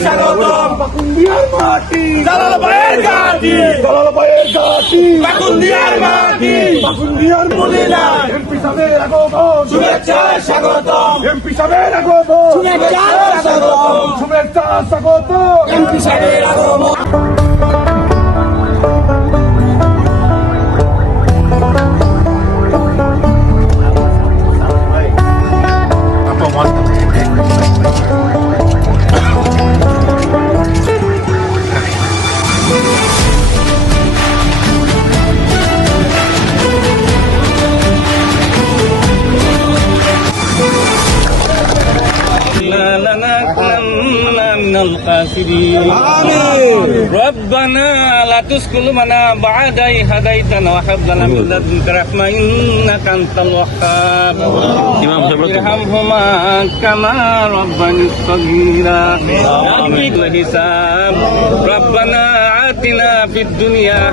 স্বাগতম পাকুন্দিয়ার মাটি জালাল ভাইয়ের ঘাঁটি জালাল ভাইয়ের ঘাঁটি পাকুন্দিয়ার মাটি পাকুন্দিয়ার মদিনা এমপি সাহেবের আগমন শুভেচ্ছা স্বাগতম এমপি সাহেবের আগমন শুভেচ্ছা স্বাগতম শুভেচ্ছা স্বাগতম এমপি সাহেবের আগমন لنكونن من الخاسرين ربنا لا تزغ قلوبنا بعد إذ هديتنا وهب لنا من لدنك رحمة إنك أنت الوهاب ارحمهما كما ربني صغيرا الحساب ربنا آتنا في الدنيا